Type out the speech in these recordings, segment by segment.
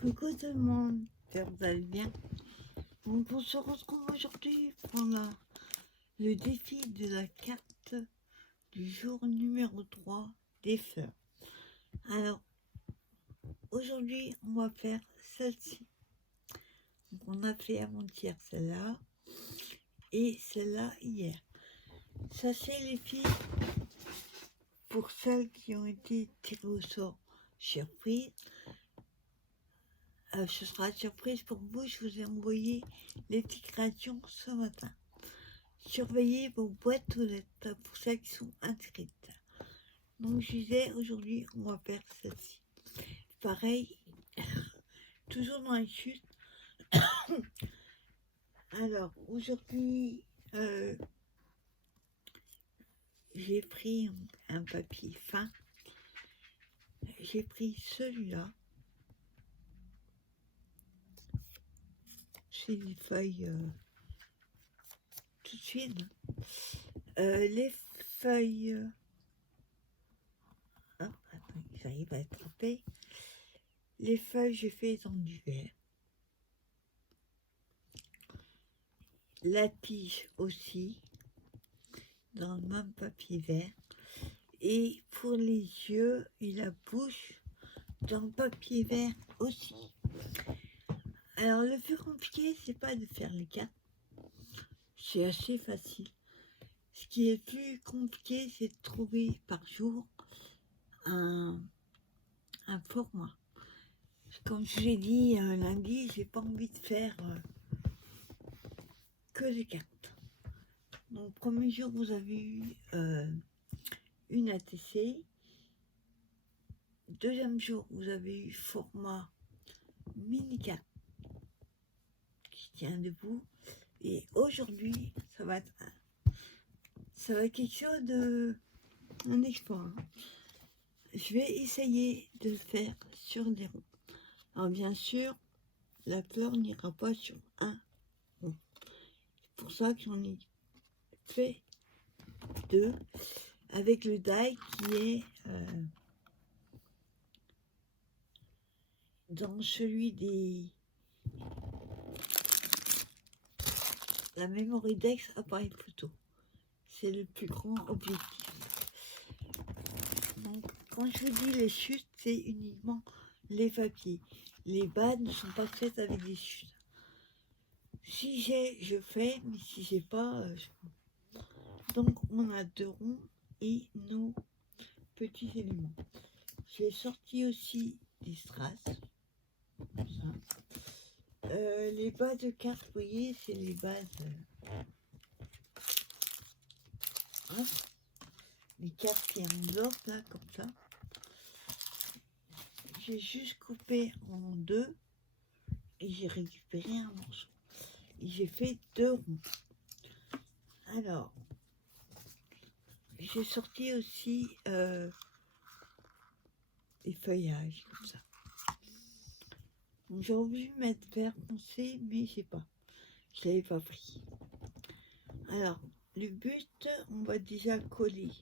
Coucou tout le monde, j'espère que vous allez bien. Donc on se retrouve aujourd'hui pour le défi de la carte du jour numéro 3 des fleurs. Alors aujourd'hui on va faire celle-ci. Donc on a fait avant-hier celle-là et celle-là hier. Sachez les filles, pour celles qui ont été tirées au sort surprise, ce sera une surprise pour vous, je vous ai envoyé les petites créations ce matin. Surveillez vos boîtes aux lettres pour celles qui sont inscrites. Donc je disais, aujourd'hui on va faire celle-ci. Pareil, toujours dans les chutes. Alors aujourd'hui, j'ai pris un papier fin. J'ai pris celui-là. C'est des feuilles tout de suite. Les feuilles... Oh, attends, j'arrive à attraper. Les feuilles, j'ai fait dans du vert. La tige aussi, dans le même papier vert. Et pour les yeux et la bouche, dans le papier vert aussi. Alors le plus compliqué, c'est pas de faire les cartes. C'est assez facile. Ce qui est plus compliqué, c'est de trouver par jour un format. Comme je vous ai dit lundi, j'ai pas envie de faire que les cartes. Donc premier jour, vous avez eu une ATC. Deuxième jour, vous avez eu format mini carte qui tient debout. Et aujourd'hui, ça va être quelque chose de un exploit. Hein. Je vais essayer de le faire sur des ronds. Alors bien sûr, la fleur n'ira pas sur un rond. C'est pour ça que j'en ai fait deux avec le die qui est dans celui des la Memory Dex appareil photo. C'est le plus grand objectif. Donc, quand je vous dis les chutes, c'est uniquement les papiers. Les bas ne sont pas faites avec des chutes. Si j'ai, je fais, mais si j'ai pas, Donc, on a deux ronds et nos petits éléments. J'ai sorti aussi des strass. Comme ça. Les bases de cartes, vous voyez, c'est les bases. Hein, les cartes qui enveloppent là, comme ça. J'ai juste coupé en deux et j'ai récupéré un morceau. Et j'ai fait deux ronds. Alors, j'ai sorti aussi des feuillages comme ça. Donc j'ai voulu mettre vert foncé, mais je sais pas. Je l'avais pas pris. Alors, le but, on va déjà coller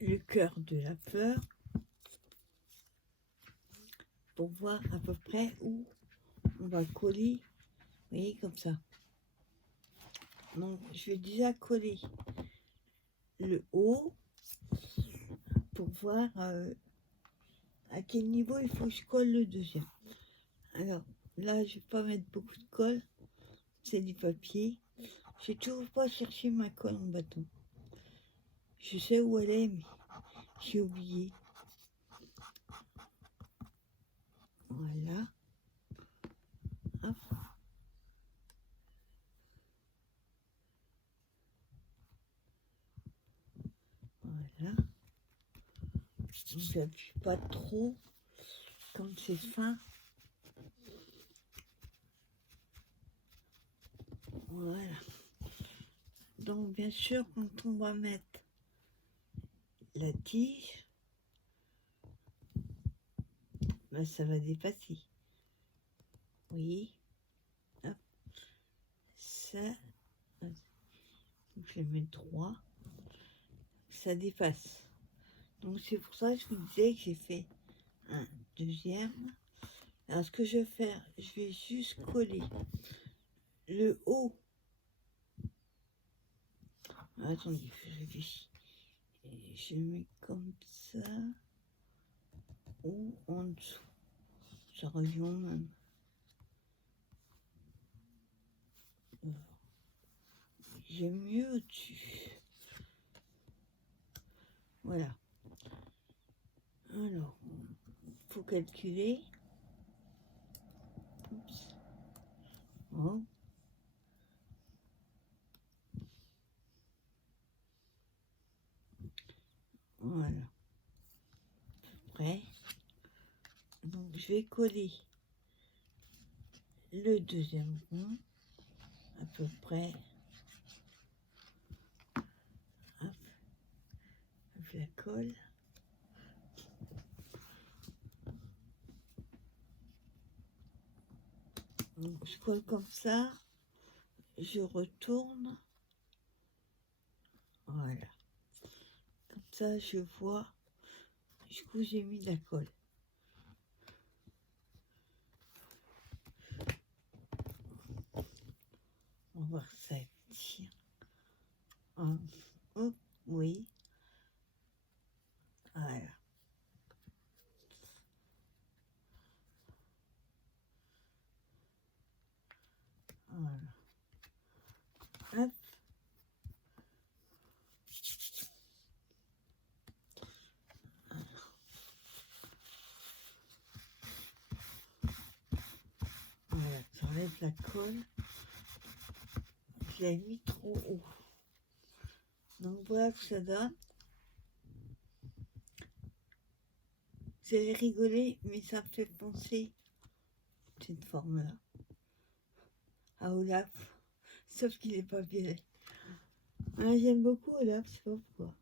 le cœur de la fleur pour voir à peu près où on va coller. Vous voyez, comme ça. Donc, je vais déjà coller le haut pour voir à quel niveau il faut que je colle le deuxième. Alors, là, je vais pas mettre beaucoup de colle. C'est du papier. J'ai toujours pas cherché ma colle en bâton. Je sais où elle est, mais j'ai oublié. Voilà. Hop. Voilà. J'appuie pas trop quand c'est fin. Voilà. Donc bien sûr, quand on va mettre la tige, ben, ça va dépasser. Vous voyez, hop, ça, je vais mettre 3, ça dépasse. Donc c'est pour ça que je vous disais que j'ai fait 1, deuxième. Alors ce que je vais faire, je vais juste coller le haut. Attendez, je réfléchis. Et je mets comme ça ou en dessous. Ça revient au même. J'ai mieux au-dessus. Voilà. Alors, faut calculer. Oups. Oh. Voilà. Prêt. Donc, je vais coller le deuxième rond à peu près. Hop. Je la colle. Donc, je colle comme ça. Je retourne. Voilà. Comme ça, je vois jusqu'où j'ai mis la colle. On va voir ça tient. Oh, oui. Voilà. Voilà. Hop. Voilà, j'enlève la colle. Je l'ai mis trop haut. Donc voilà que ça donne. Vous allez rigoler, mais ça me fait penser cette forme-là à Olaf. Sauf qu'il n'est pas bien. J'aime beaucoup Olaf, je sais pas pourquoi.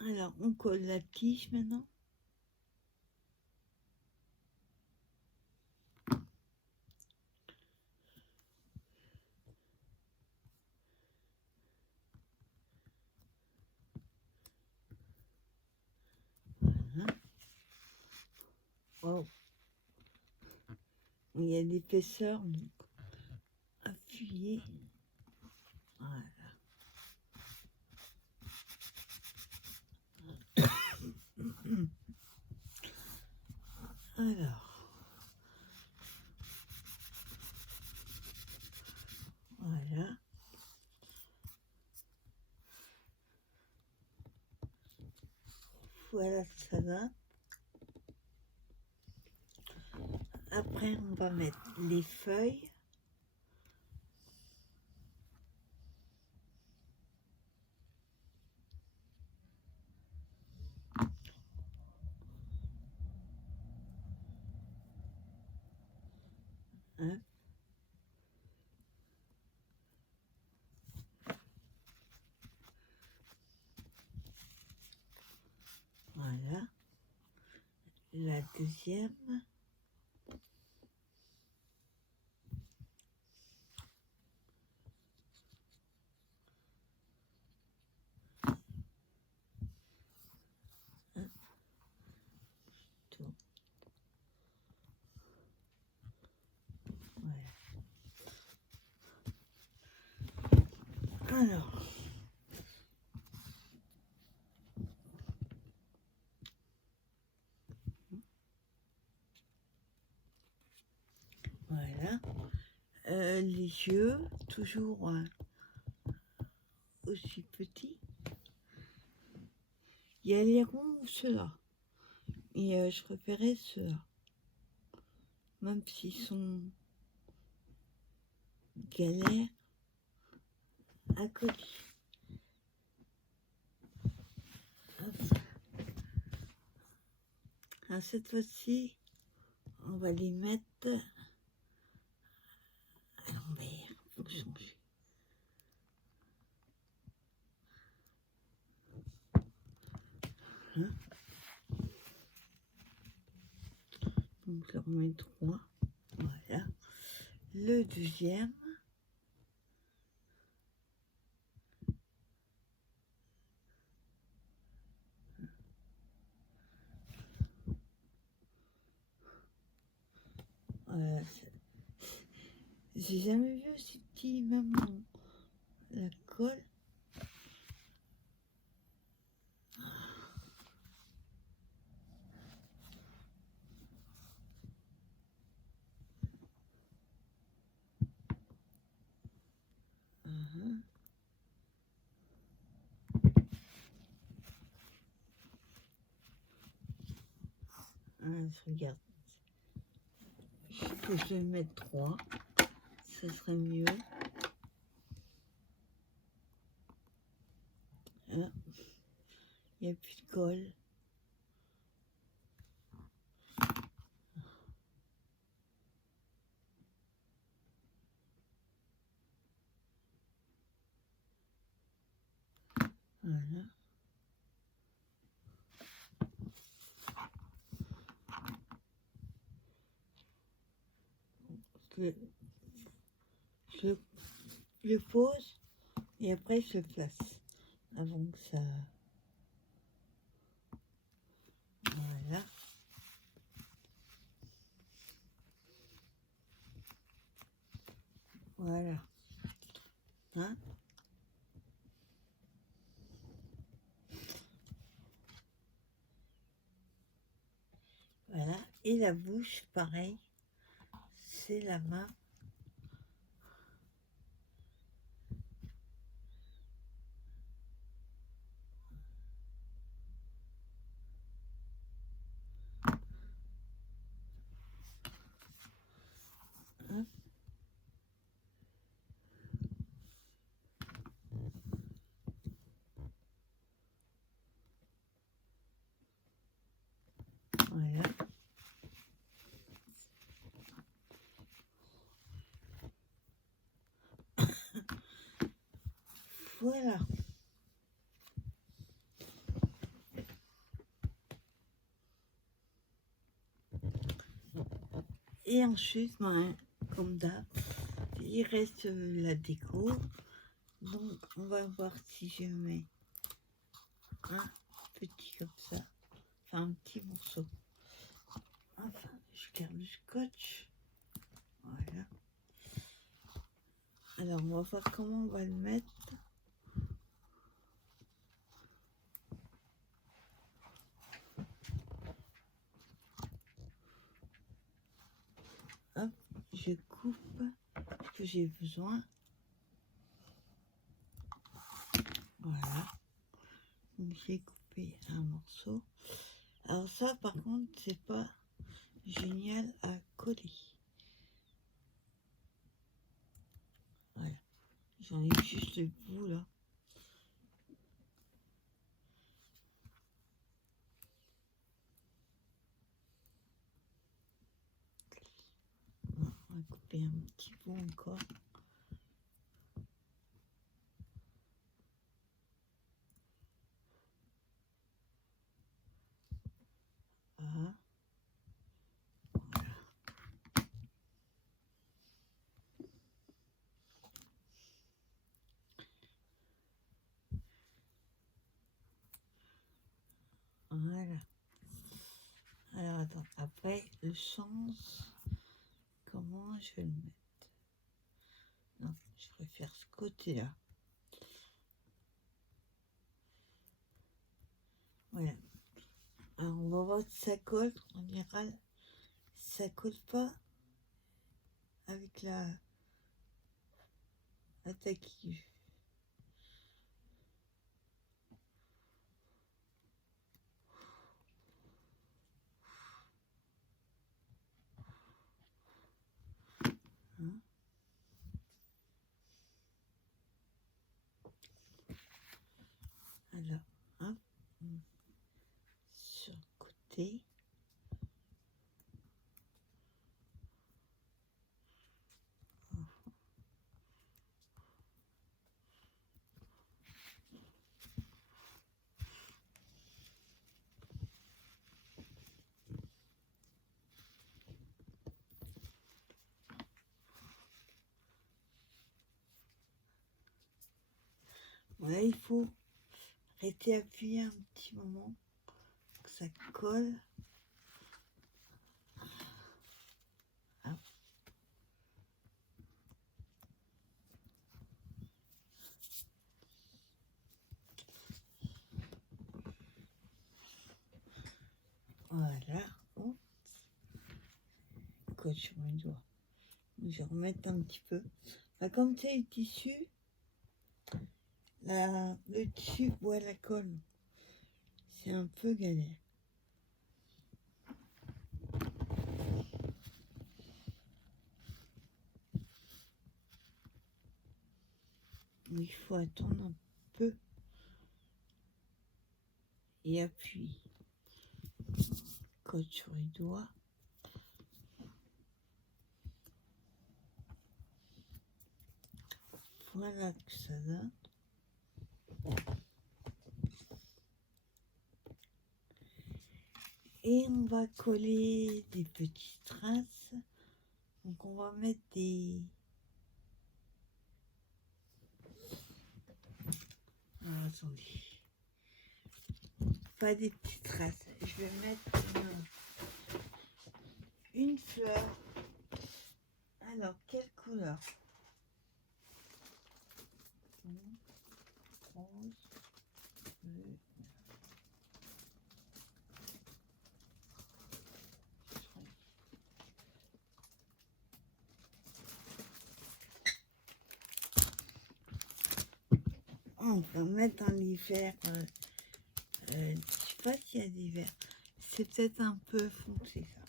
Alors, on colle la tige maintenant. Voilà. Wow. Il y a l'épaisseur, donc appuyez. Voilà. Alors, voilà. Voilà ce que ça donne. Après, on va mettre les feuilles. Hein. Voilà. La deuxième. Tout. Voilà. Alors, voilà. Les yeux, toujours aussi petits. Il y a les ronds ou ceux-là. Et je préférais ceux-là. Même s'ils sont galères à coller. Alors cette fois-ci, on va les mettre à l'envers. Faut que je change. Hein. Donc je remets 3. Voilà. Le deuxième. J'ai jamais vu aussi petit, même la colle. Mhm. Je regarde. Je vais mettre 3. Ça serait mieux. Il n'y a plus de colle. Voilà. Je, je le pose et après je le place avant que ça... Voilà. Voilà. Hein? Voilà. Et la bouche, pareil. C'est la main. Hein? Voilà. Voilà. Et ensuite, ben, comme d'hab, il reste la déco. Donc, on va voir si je mets un petit comme ça. Enfin, un petit morceau. Enfin, je garde le scotch. Voilà. Alors, on va voir comment on va le mettre. Hop, je coupe ce que j'ai besoin. Voilà. Donc, j'ai coupé un morceau. Alors ça, par contre, c'est pas génial à coller. Voilà. J'enlève juste le bout, là. Bon, on va couper un petit bout encore. Voilà. Voilà. Alors, attends. Après, le sens, comment je vais le mettre? Non, je préfère ce côté-là. Voilà. Alors, on va voir si ça colle. En général, ça colle pas avec la taquille. Hein? Alors, hop, sur le côté. Voilà, il faut rester appuyé un petit moment, que ça colle. Hop. Voilà. Oups. Colle sur mes doigts. Je vais remettre un petit peu. Bah, comme c'est le tissu, le tissu boit la colle. C'est un peu galère. Il faut attendre un peu et appuyer. Colle sur les doigts. Voilà que ça donne. Et on va coller des petites traces. Donc on va mettre des... Alors, attendez. Pas des petites traces. Je vais mettre une fleur. Alors, quelle couleur? Rose, bleu. On va mettre dans l'hiver. Je sais pas s'il y a des verts. C'est peut-être un peu foncé ça.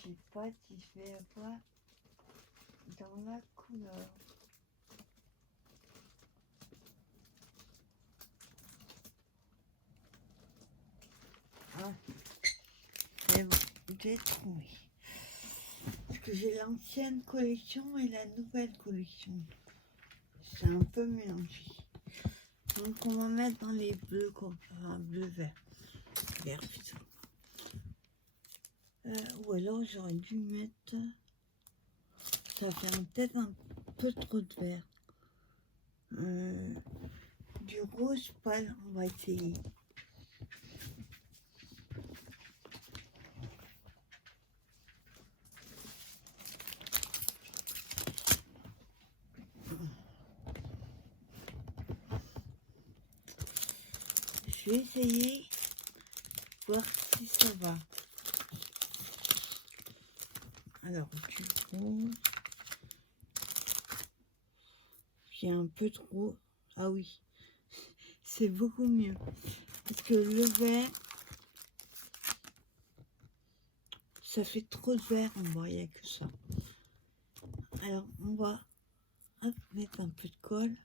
Je sais pas si je vais avoir dans la couleur. Ah, c'est bon, j'ai trouvé. Parce que j'ai l'ancienne collection et la nouvelle collection. C'est un peu mélangé. Donc on va mettre dans les bleus, enfin bleu-vert. Vert plutôt. Ou alors j'aurais dû mettre... Ça fait peut-être un peu trop de vert. Du rose pâle, on va essayer. Je vais essayer, voir si ça va. Alors, du rose. J'ai un peu trop. Ah oui, c'est beaucoup mieux. Parce que le vert, ça fait trop de vert en bas, il n'y a que ça. Alors, on va mettre un peu de colle.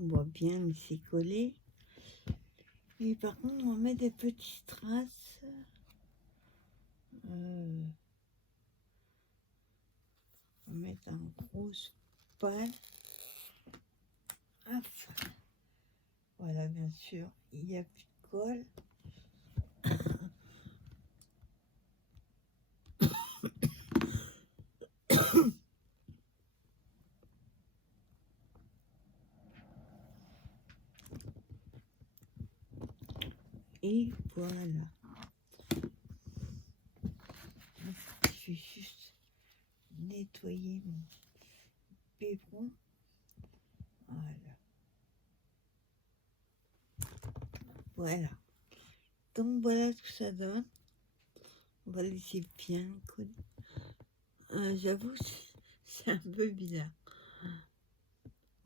On voit bien laisser coller. Et par contre, on va mettre des petites traces. On va mettre un rose pâle. Hop. Voilà, bien sûr, il n'y a plus de colle. Et voilà. Je vais juste nettoyer mon biberon. Voilà. Voilà. Donc voilà ce que ça donne. On va laisser bien coller. J'avoue, c'est un peu bizarre.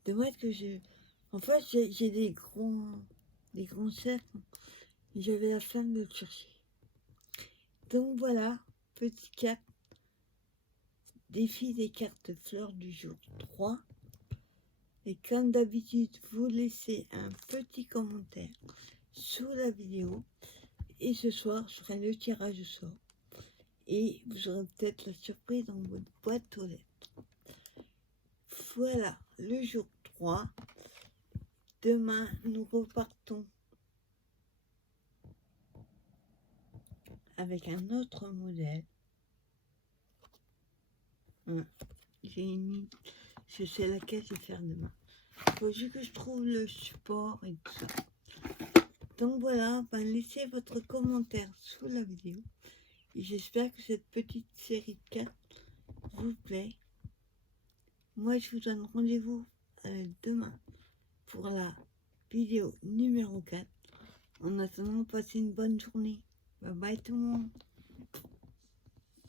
Dommage que je... En fait, j'ai des grands cercles. J'avais la flemme de le chercher. Donc voilà, petite carte. Défi des cartes fleurs du jour 3. Et comme d'habitude, vous laissez un petit commentaire sous la vidéo. Et ce soir, je ferai le tirage au sort. et vous aurez peut-être la surprise dans votre boîte aux lettres. Voilà, le jour 3. Demain, nous repartons avec un autre modèle. Je sais laquelle je vais faire demain. Il faut juste que je trouve le support et tout ça. Donc voilà, laissez votre commentaire sous la vidéo. Et j'espère que cette petite série de 4 vous plaît. Moi, je vous donne rendez-vous demain pour la vidéo numéro 4. En attendant, passez une bonne journée. Bye bye tout le monde.